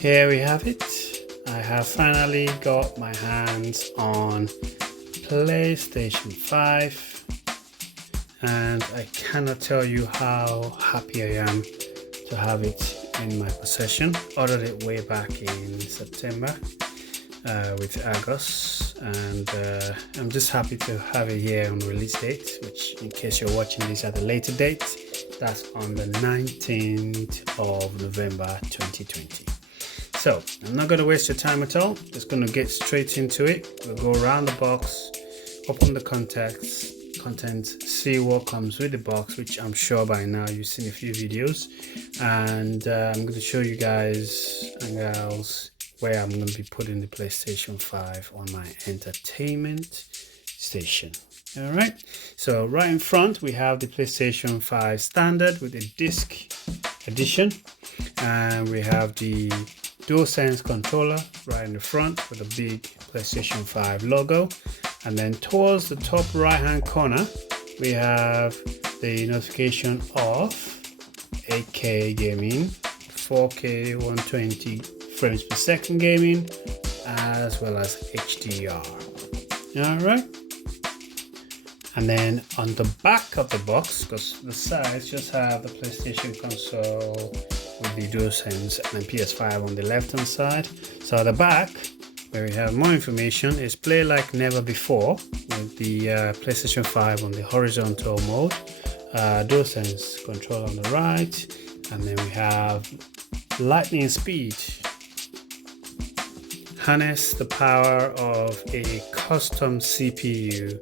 Here we have it. I have finally got my hands on PlayStation 5, and I cannot tell you how happy I am to have it in my possession. Ordered it way back in September with Argos, and I'm just happy to have it here on release date, which, in case you're watching this at a later date, that's on the 19th of November 2020. So I'm not going to waste your time at all. Just going to get straight into it. We'll go around the box, open the content, see what comes with the box, which I'm sure by now you've seen a few videos, and I'm going to show you guys and girls where I'm going to be putting the PlayStation 5 on my entertainment station. All right, so right in front we have the PlayStation 5 standard with a disc edition, and we have the DualSense controller right in the front with a big PlayStation 5 logo, and then towards the top right hand corner we have the notification of 8K gaming, 4K 120 frames per second gaming, as well as HDR. All right, and then on the back of the box, because the sides just have the PlayStation console with the DualSense and PS5 on the left hand side. So at the back, where we have more information, is play like never before with the PlayStation 5 on the horizontal mode, DualSense control on the right, and then we have lightning speed. Harness the power of a custom CPU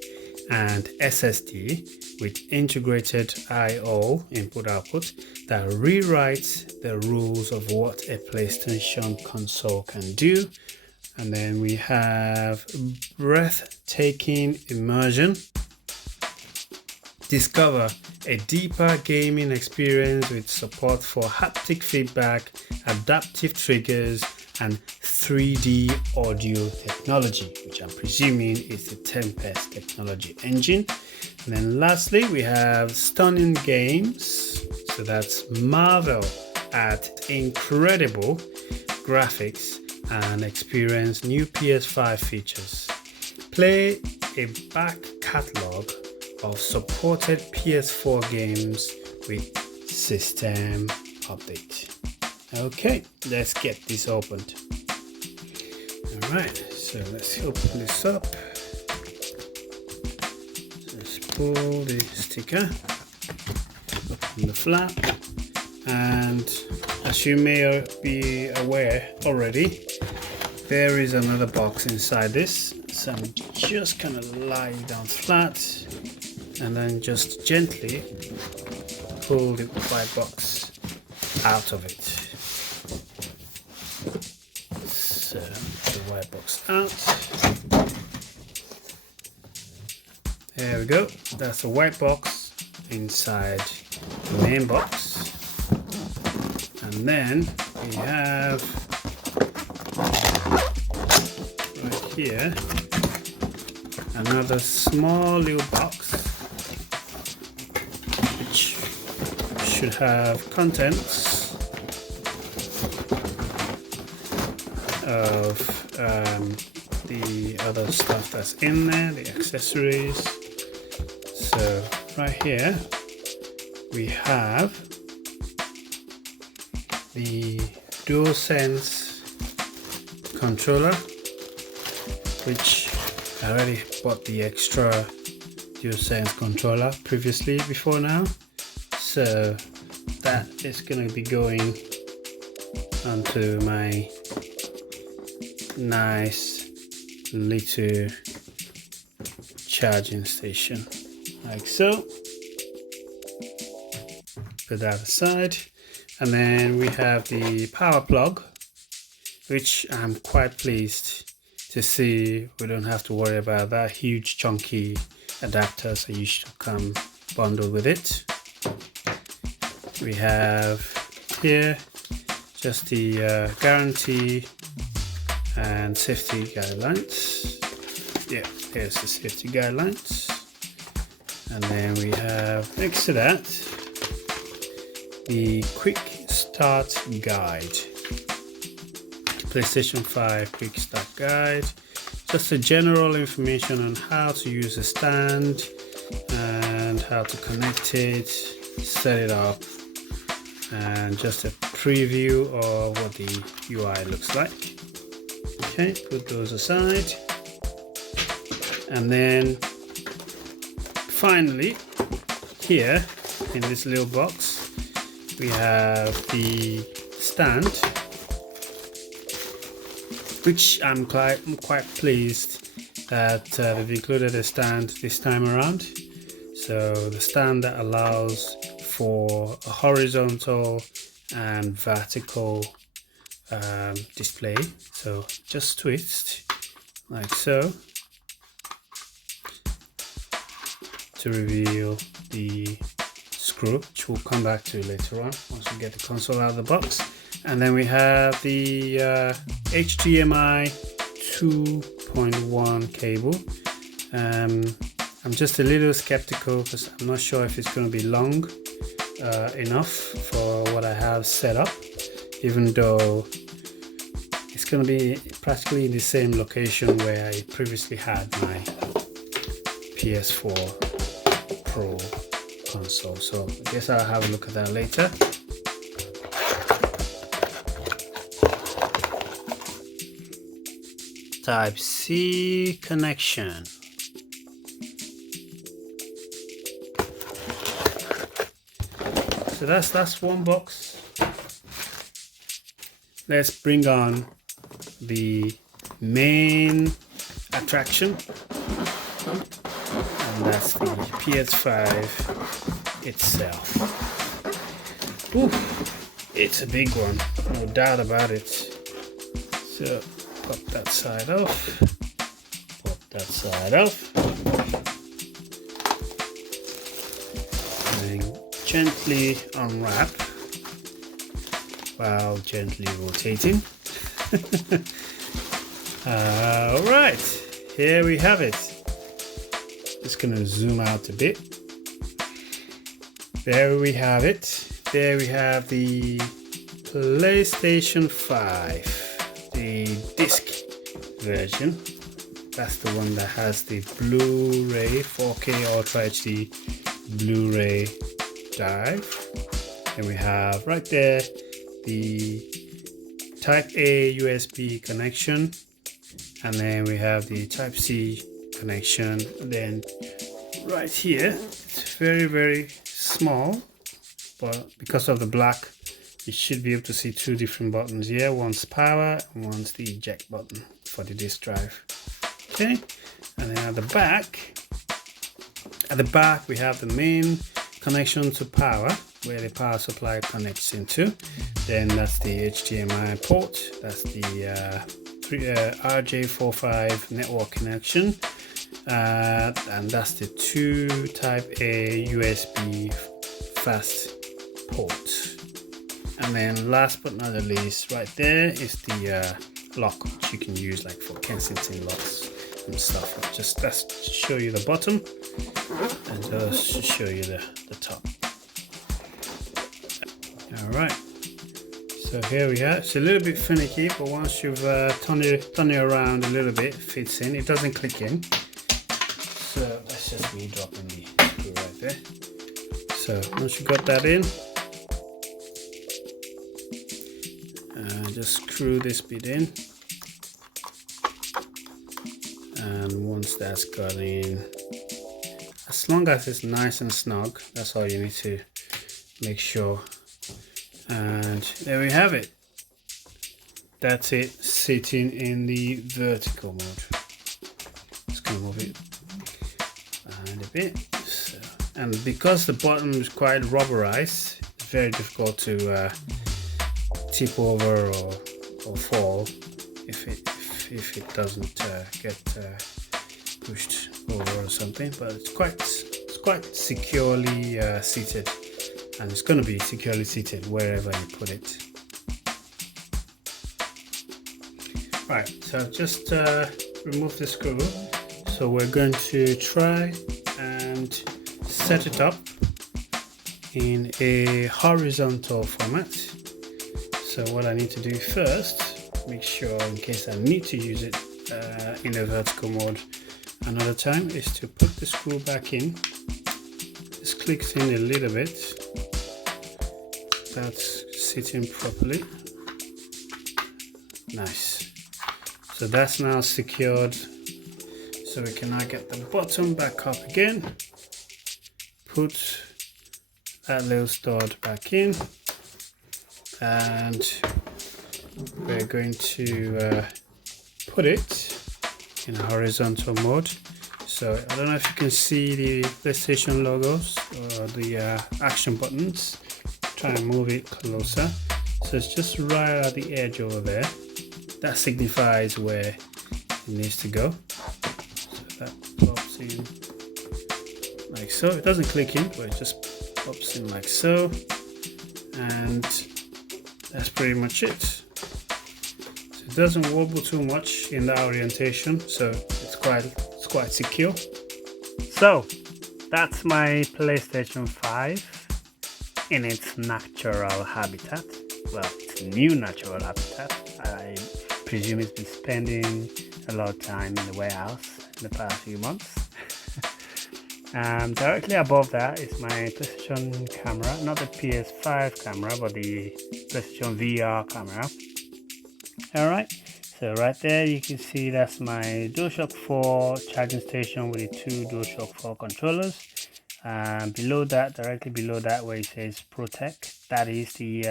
and SSD with integrated I/O input-output that rewrites the rules of what a PlayStation console can do. And then we have breathtaking immersion. Discover a deeper gaming experience with support for haptic feedback, adaptive triggers, and 3D audio technology, which I'm presuming is the Tempest technology engine. And then lastly, we have stunning games. So that's marvel at incredible graphics and experience new PS5 features. Play a back catalog of supported PS4 games with system update. Okay, let's get this opened. All right, so let's open this up. Let's pull the sticker, open the flap, and as you may be aware already, there is another box inside this. So I'm just gonna lie down flat and then just gently pull the white box out of it. So the white box out. There we go. That's the white box inside the main box. And then we have right here another small little box which should have contents of the other stuff that's in there, the accessories. So right here we have the DualSense controller, which I already bought the extra DualSense controller before now, so that is going to be going onto my nice little charging station, like so. Put that aside, and then we have the power plug, which I'm quite pleased to see we don't have to worry about that huge chunky adapters that used to come bundled with it. We have here just the guarantee and safety guidelines. Yeah, there's the safety guidelines. And then we have next to that the quick start guide. PlayStation 5 quick start guide, just a general information on how to use the stand and how to connect it, set it up, and just a preview of what the UI looks like. Okay, put those aside, and then finally here in this little box we have the stand, which I'm quite pleased that they've included a stand this time around. So the stand that allows for a horizontal and vertical display. So just twist like so to reveal the screw, which we'll come back to later on once we get the console out of the box. And then we have the HDMI 2.1 cable. I'm just a little skeptical because I'm not sure if it's going to be long enough for what I have set up, even though it's going to be practically in the same location where I previously had my PS4 Pro console. So I guess I'll have a look at that later. Type-C connection. So that's one box. Let's bring on the main attraction, and that's the PS5 itself. Ooh, it's a big one, no doubt about it. So pop that side off, pop that side off, and then gently unwrap while gently rotating. All right, here we have it. Just gonna zoom out a bit. There we have it. There we have the PlayStation 5, the disc version. That's the one that has the Blu-ray 4K Ultra HD Blu-ray drive. And we have right there the Type A USB connection, and then we have the Type C connection. And then right here, it's very small, but because of the black, you should be able to see two different buttons here. One's power and one's the eject button for the disk drive. Okay, and then at the back we have the main connection to power, where the power supply connects into. Then that's the HDMI port, that's the RJ45 network connection, and that's the two Type A USB fast ports. And then last but not the least, right there is the lock, which you can use like for Kensington locks and stuff. Just that's to show you the bottom and just to show you the top. All right, so here we are. It's a little bit finicky, but once you've turned it around a little bit, it fits in. It doesn't click in. So that's just me dropping the screw right there. So once you got that in, just screw this bit in, and once that's got in, as long as it's nice and snug, that's all you need to make sure. And there we have it. That's it, sitting in the vertical mode. Just gonna move it behind a bit. So, and because the bottom is quite rubberized, it's very difficult to tip over or fall if it doesn't get pushed over or something. But it's quite securely seated, and it's going to be securely seated wherever you put it. Right, so I've just removed the screw. So we're going to try and set it up in a horizontal format. So what I need to do first make sure in case I need to use it in a vertical mode another time, is to put the screw back in. This clicks in a little bit. That's sitting properly. Nice. So that's now secured. So we can now get the bottom back up again. Put that little stud back in. And we're going to put it in a horizontal mode. So I don't know if you can see the PlayStation logos or the action buttons. Try and move it closer. So it's just right at the edge over there. That signifies where it needs to go. So that plops in like so. It doesn't click in, but it just pops in like so. And that's pretty much it. So it doesn't wobble too much in that orientation, so it's quite secure. So that's my PlayStation 5 in its natural habitat. Well, its new natural habitat. I presume it's been spending a lot of time in the warehouse in the past few months. Directly above that is my PlayStation camera, not the PS5 camera, but the PlayStation VR camera. Alright, so right there you can see that's my DualShock 4 charging station with the two DualShock 4 controllers. Below that, directly below that, where it says Protec, that is the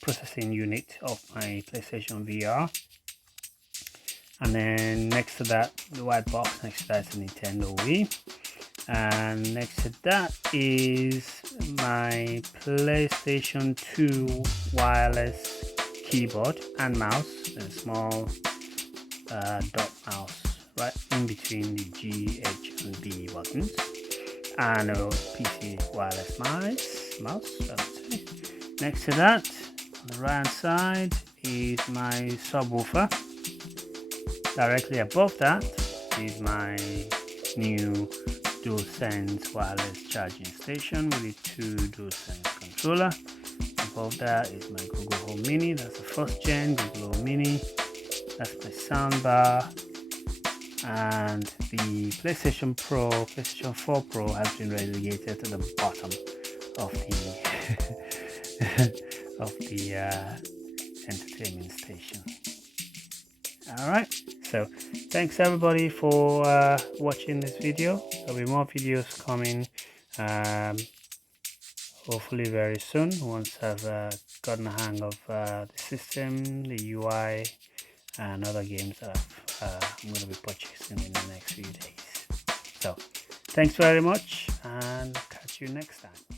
processing unit of my PlayStation VR. And then next to that, the white box next to that is a Nintendo Wii. And next to that is my PlayStation 2 wireless keyboard and mouse, a small dot mouse right in between the G, H and B buttons, and a PC wireless mouse, I would say. Next to that, on the right hand side, is my subwoofer. Directly above that is my new DualSense wireless charging station with a two DualSense controller. Above that is my Google Home Mini. That's the first gen Google Home Mini. That's my soundbar. And the PlayStation 4 Pro has been relegated to the bottom of the of the entertainment station. Alright, so thanks everybody for watching this video. There'll be more videos coming hopefully very soon, once I've gotten a hang of the system, the UI and other games that I'm going to be purchasing in the next few days. So thanks very much and catch you next time.